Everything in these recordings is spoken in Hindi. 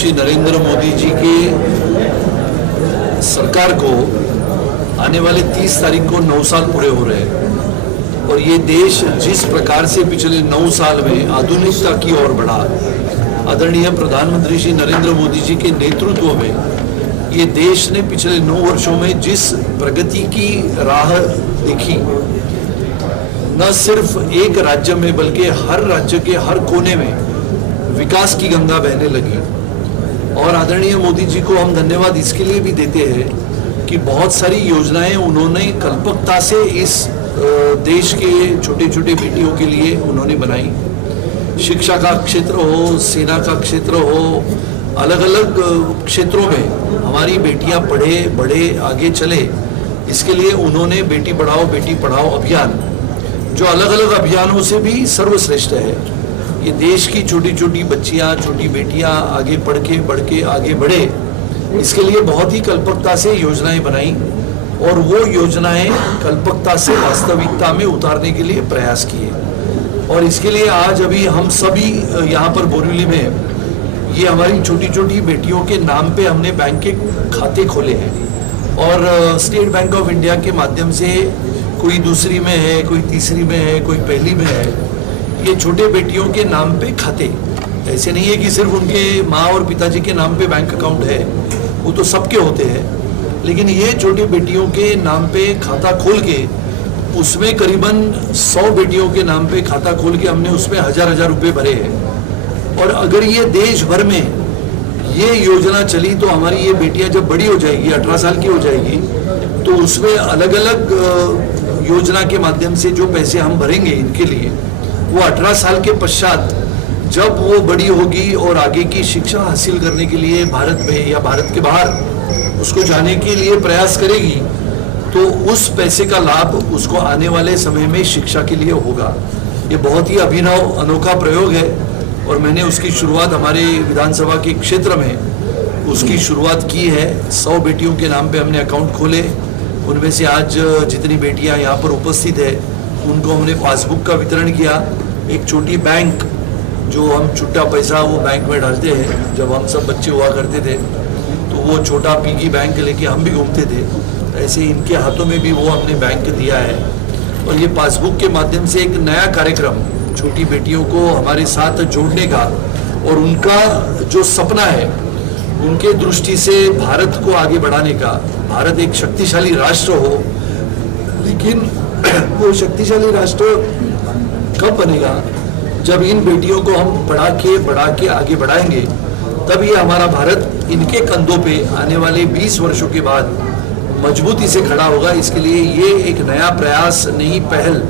श्री नरेंद्र मोदी जी के सरकार को आने वाले 30 तारीख को 9 साल पूरे हो रहे हैं और ये देश जिस प्रकार से पिछले 9 साल में आधुनिकता की ओर बढ़ा, आदरणीय प्रधानमंत्री श्री नरेंद्र मोदी जी के नेतृत्व में ये देश ने पिछले 9 वर्षों में जिस प्रगति की राह देखी, न सिर्फ एक राज्य में बल्कि हर राज्य के हर कोने में विकास की गंगा बहने लगी। और आदरणीय मोदी जी को हम धन्यवाद इसके लिए भी देते हैं कि बहुत सारी योजनाएं उन्होंने कल्पकता से इस देश के छोटे छोटे बेटियों के लिए उन्होंने बनाई। शिक्षा का क्षेत्र हो, सेना का क्षेत्र हो, अलग अलग क्षेत्रों में हमारी बेटियां पढ़े बढ़े आगे चले, इसके लिए उन्होंने बेटी पढ़ाओ अभियान, जो अलग अलग अभियानों से भी सर्वश्रेष्ठ है। ये देश की छोटी छोटी बच्चियां, छोटी बेटियां आगे बढ़ के आगे बढ़े, इसके लिए बहुत ही कल्पकता से योजनाएं बनाई और वो योजनाएं कल्पकता से वास्तविकता में उतारने के लिए प्रयास किए। और इसके लिए आज अभी हम सभी यहाँ पर बोरीवली में ये हमारी छोटी छोटी बेटियों के नाम पे हमने बैंक के खाते खोले हैं और स्टेट बैंक ऑफ इंडिया के माध्यम से कोई दूसरी में है, कोई तीसरी में है, कोई पहली में है, ये छोटे बेटियों के नाम पे खाते। ऐसे नहीं है कि सिर्फ उनके माँ और पिताजी के नाम पे बैंक अकाउंट है, वो तो सबके होते हैं, लेकिन ये छोटी बेटियों के नाम पे खाता खोल के उसमें करीबन 100 बेटियों के नाम पे खाता खोल के हमने उसमें हजार रुपए भरे हैं। और अगर ये देश भर में ये योजना चली तो हमारी ये बेटियां जब बड़ी हो जाएगी, 18 साल की हो जाएगी, तो उसमें अलग अलग योजना के माध्यम से जो पैसे हम भरेंगे इनके लिए, वो 18 साल के पश्चात जब वो बड़ी होगी और आगे की शिक्षा हासिल करने के लिए भारत में या भारत के बाहर उसको जाने के लिए प्रयास करेगी, तो उस पैसे का लाभ उसको आने वाले समय में शिक्षा के लिए होगा। ये बहुत ही अभिनव अनोखा प्रयोग है और मैंने उसकी शुरुआत हमारे विधानसभा के क्षेत्र में उसकी शुरुआत की है। 100 बेटियों के नाम पे हमने अकाउंट खोले, उनमें से आज जितनी बेटियां यहाँ पर उपस्थित है उनको हमने पासबुक का वितरण किया। एक छोटी बैंक जो हम छुट्टा पैसा वो बैंक में डालते हैं, जब हम सब बच्चे हुआ करते थे तो वो छोटा पिगी बैंक लेके हम भी घूमते थे, ऐसे इनके हाथों में भी वो हमने बैंक दिया है। और ये पासबुक के माध्यम से एक नया कार्यक्रम छोटी बेटियों को हमारे साथ जोड़ने का और उनका जो सपना है उनके दृष्टि से भारत को आगे बढ़ाने का। भारत एक शक्तिशाली राष्ट्र हो, लेकिन वो शक्तिशाली राष्ट्र कब बनेगा जब इन बेटियों को हम बढ़ा के आगे बढ़ाएंगे, तब ये हमारा भारत इनके कंधों पे आने वाले 20 वर्षों के बाद मजबूती से खड़ा होगा। इसके लिए ये एक नया प्रयास, नई पहल,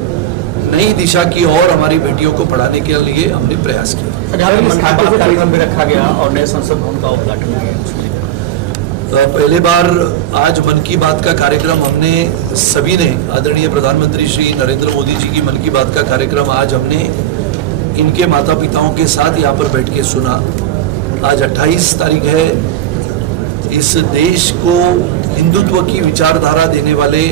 नई दिशा की ओर हमारी बेटियों को पढ़ाने के लिए हमने प्रयास किया। कार्यक्रम भी रखा गया और नए संसद भवन का उद्घाटन किया। पहले बार आज मन की बात का कार्यक्रम हमने सभी ने, आदरणीय प्रधानमंत्री श्री नरेंद्र मोदी जी की मन की बात का कार्यक्रम आज हमने इनके माता पिताओं के साथ यहाँ पर बैठ के सुना। आज 28 तारीख है। इस देश को हिंदुत्व की विचारधारा देने वाले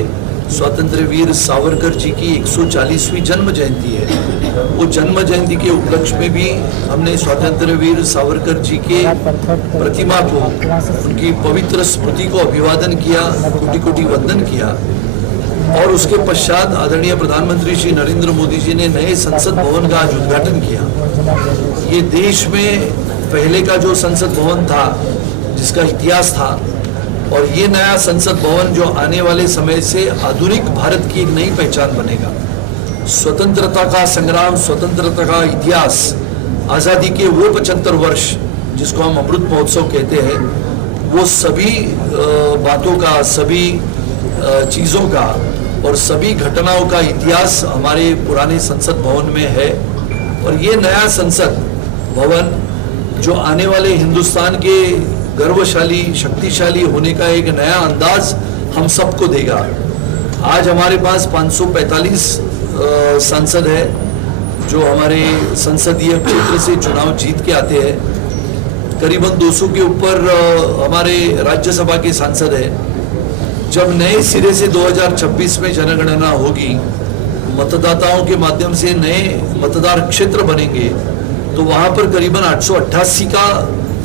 स्वतंत्र वीर सावरकर जी की 140वीं जन्म जयंती है। वो जन्म जयंती के उपलक्ष्य में भी हमने स्वतंत्र वीर सावरकर जी के प्रतिमा को, उनकी पवित्र स्मृति को अभिवादन किया, कोटि कोटि वंदन किया। और उसके पश्चात आदरणीय प्रधानमंत्री श्री नरेंद्र मोदी जी ने नए संसद भवन का आज उद्घाटन किया। ये देश में पहले का जो संसद भवन था, जिसका इतिहास था, और ये नया संसद भवन जो आने वाले समय से आधुनिक भारत की एक नई पहचान बनेगा। स्वतंत्रता का संग्राम, स्वतंत्रता का इतिहास, आज़ादी के वो 75 वर्ष जिसको हम अमृत महोत्सव कहते हैं, वो सभी बातों का, सभी चीज़ों का और सभी घटनाओं का इतिहास हमारे पुराने संसद भवन में है। और ये नया संसद भवन जो आने वाले हिंदुस्तान के गर्वशाली, शक्तिशाली होने का एक नया अंदाज हम सबको देगा। आज हमारे पास 545 सांसद है जो हमारे संसदीय क्षेत्र से चुनाव जीत के आते हैं। करीबन 200 के ऊपर हमारे राज्यसभा के सांसद है। जब नए सिरे से 2026 में जनगणना होगी, मतदाताओं के माध्यम से नए मतदार क्षेत्र बनेंगे, तो वहां पर करीबन 888 का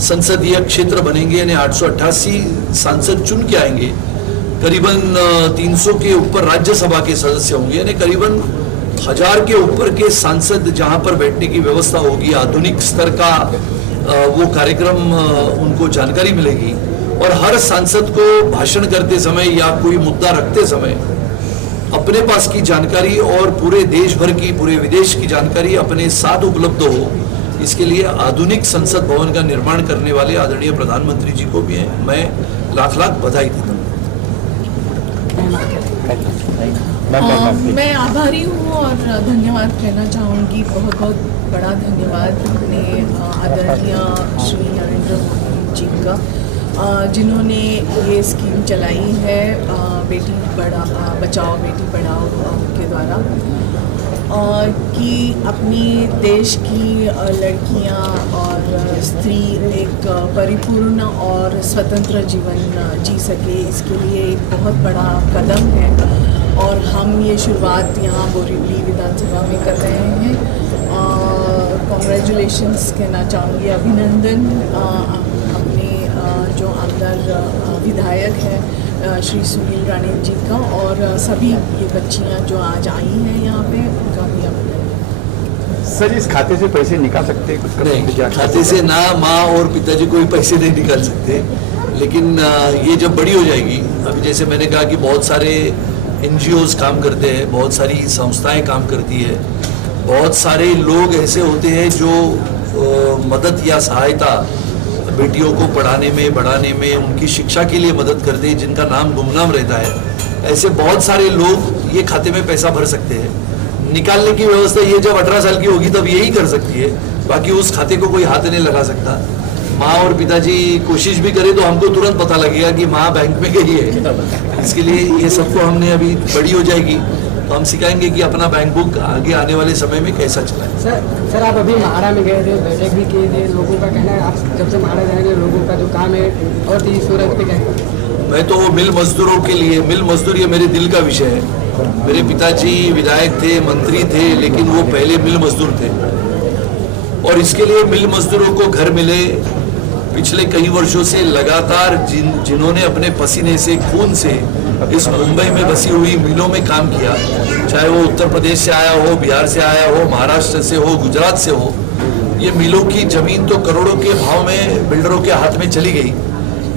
संसदीय क्षेत्र बनेंगे यानी 888 सांसद चुन के आएंगे, करीबन 300 के ऊपर राज्यसभा के सदस्य होंगे, यानी करीबन 1000 के ऊपर के सांसद जहां पर बैठने की व्यवस्था होगी, आधुनिक स्तर का वो कार्यक्रम उनको जानकारी मिलेगी और हर सांसद को भाषण करते समय या कोई मुद्दा रखते समय अपने पास की जानकारी और पूरे देश भर की, पूरे विदेश की जानकारी अपने साथ उपलब्ध हो, इसके लिए आधुनिक संसद भवन का निर्माण करने वाले आदरणीय प्रधानमंत्री जी को भी मैं लाख लाख बधाई देता हूँ। मैं आभारी हूँ और धन्यवाद कहना चाहूँगी, बहुत बहुत बड़ा धन्यवाद अपने आदरणीय श्री नरेंद्र मोदी जी का, जिन्होंने ये स्कीम चलाई है बेटी बचाओ बेटी पढ़ाओ के द्वारा, कि अपनी देश की लड़कियां और स्त्री एक परिपूर्ण और स्वतंत्र जीवन जी सके, इसके लिए एक बहुत बड़ा कदम है और हम ये शुरुआत यहाँ बोरीवली विधानसभा में कर रहे हैं। कॉन्ग्रेचुलेशंस कहना चाहूँगी, अभिनंदन अपने जो अंदर विधायक हैं श्री सुनील राणे जी का और सभी ये बच्चियाँ जो आज आई हैं यहाँ पे, उनका भी अभिनंदन। सर, इस खाते से पैसे निकाल सकते हैं? नहीं, खाते से ना माँ और पिताजी कोई पैसे नहीं निकाल सकते, लेकिन ये जब बड़ी हो जाएगी, अभी जैसे मैंने कहा कि बहुत सारे NGOs काम करते हैं, बहुत सारी संस्थाएं काम करती है, बहुत सारे लोग ऐसे होते हैं जो मदद या सहायता बेटियों को पढ़ाने में, बढ़ाने में, उनकी शिक्षा के लिए मदद करते हैं, जिनका नाम गुमनाम रहता है। ऐसे बहुत सारे लोग ये खाते में पैसा भर सकते हैं। निकालने की व्यवस्था ये जब 18 साल की होगी तब यही कर सकती है, बाकी उस खाते को कोई हाथ नहीं लगा सकता। माँ और पिताजी कोशिश भी करें तो हमको तुरंत पता लगेगा कि माँ बैंक में गई है। इसके लिए ये सबको हमने अभी बड़ी हो जाएगी तो हम सिखाएंगे कि अपना बैंक बुक आगे आने वाले समय में कैसा चलाएं। सर आप अभी महाड़ा में गए थे, बैठक भी किए थे, लोगों का कहना है आप जब से महाड़ा जाएंगे लोगों का जो काम है और तेजी सूरत पे गए। मैं तो मिल मजदूरों के लिए, मिल मजदूर ये मेरे दिल का विषय है। मेरे पिताजी विधायक थे, मंत्री थे, लेकिन वो पहले मिल मजदूर थे और इसके लिए मिल मजदूरों को घर मिले। पिछले कई वर्षों से लगातार जिन्होंने अपने पसीने से, खून से इस मुंबई में बसी हुई मिलों में काम किया, चाहे वो उत्तर प्रदेश से आया हो, बिहार से आया हो, महाराष्ट्र से हो, गुजरात से हो, ये मिलों की जमीन तो करोड़ों के भाव में बिल्डरों के हाथ में चली गई,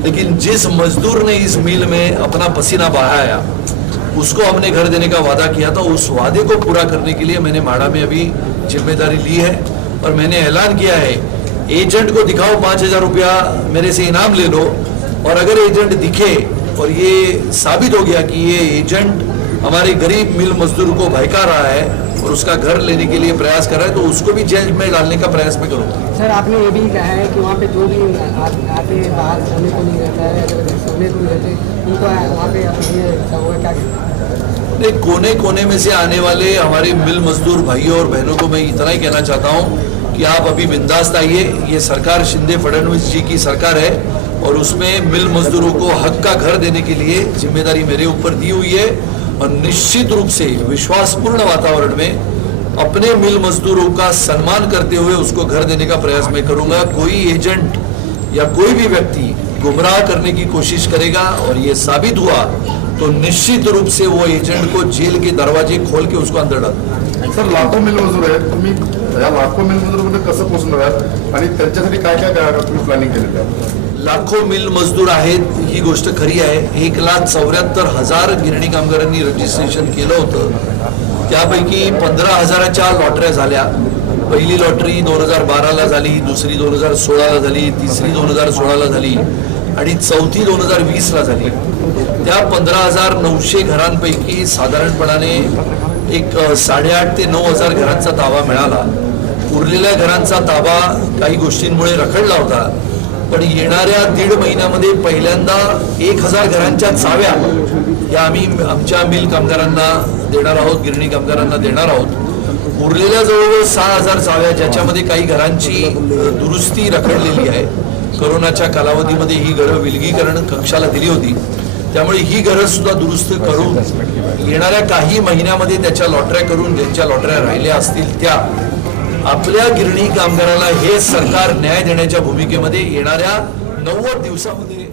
लेकिन जिस मजदूर ने इस मिल में अपना पसीना बहाया उसको हमने घर देने का वादा किया था। उस वादे को पूरा करने के लिए मैंने माड़ा में अभी जिम्मेदारी ली है और मैंने ऐलान किया है, एजेंट को दिखाओ 5000 रुपया मेरे से इनाम ले लो, और अगर एजेंट दिखे और ये साबित हो गया कि ये एजेंट हमारे गरीब मिल मजदूर को बहका रहा है और उसका घर लेने के लिए प्रयास कर रहा है तो उसको भी जेल में डालने का प्रयास में करूँगा। सर आपने ये भी कहा है कि वहाँ पे जो भी आते बाहर सोने को नहीं रहता है, सोने को नहीं रहते उनको वहाँ पे होगा क्या? नहीं, कोने कोने में से आने वाले हमारे मिल मजदूर भाइयों और बहनों को मैं इतना ही कहना चाहता हूँ कि आप अभी बिंदास्त आइए। ये सरकार शिंदे फडणवीस जी की सरकार है और उसमें मिल मजदूरों को हक का घर देने के लिए जिम्मेदारी मेरे ऊपर दी हुई है और निश्चित रूप से विश्वासपूर्ण वातावरण में अपने मिल मजदूरों का सम्मान करते हुए उसको घर देने का प्रयास मैं करूंगा। कोई एजेंट या कोई भी व्यक्ति गुमराह करने की कोशिश करेगा और ये साबित हुआ तो निश्चित रूप से वो एजेंट को जेल के दरवाजे खोल के उसको अंदर डाल। सर लाखो मिल मजूर आहेत, तुम्ही या लाखो मिल मजूरमध्ये कसं पोहोचणार आहात आणि त्यांच्यासाठी काय काय तुम्ही प्लॅनिंग केलेलं आहे? लाखो मिल मजदूर आहेत ही गोष्ट खरी आहे। 1,74,000 गिरणी कामगारांनी रजिस्ट्रेशन केलं होतं, त्यापैकी 15,000च्या लॉटऱ्या झाल्या। पहिली लॉटरी 2012ला झाली, दुसरी 2016ला झाली, तिसरी 2016ला झाली आणि चौथी 2020ला झाली। त्या 15,900 घरांपैकी साधारणपणाने एक 8,500 ते 9,000 घरांचा ताबा मिळाला। उरलेल्या घरांचा ताबा काही गोष्टींमुळे रखडला होता, पण येणाऱ्या 1.5 महिन्यामध्ये पहिल्यांदा 1,000 घरांच्या चाव्या या आम्ही आमच्या मिल कामगारांना देणार आहोत, गिरणी कामगारांना देणार आहोत। उरलेल्या जवळजवळ 6,000 चाव्या ज्याच्यामध्ये काही घरांची दुरुस्ती रखडलेली आहे। कोरोनाच्या कालावधीमध्ये ही घरं विलगीकरण कक्षाला दिली होती, त्यामुळे ही घरं सुद्धा दुरुस्त करून येणाऱ्या काही महिन्यामध्ये त्याच्या लॉटऱ्या करून ज्यांच्या लॉटऱ्या राहिल्या असतील त्या आपल्या गिरणी कामगाराला हे सरकार न्याय देण्याच्या भूमिकेमध्ये येणाऱ्या 90 दिवसामध्ये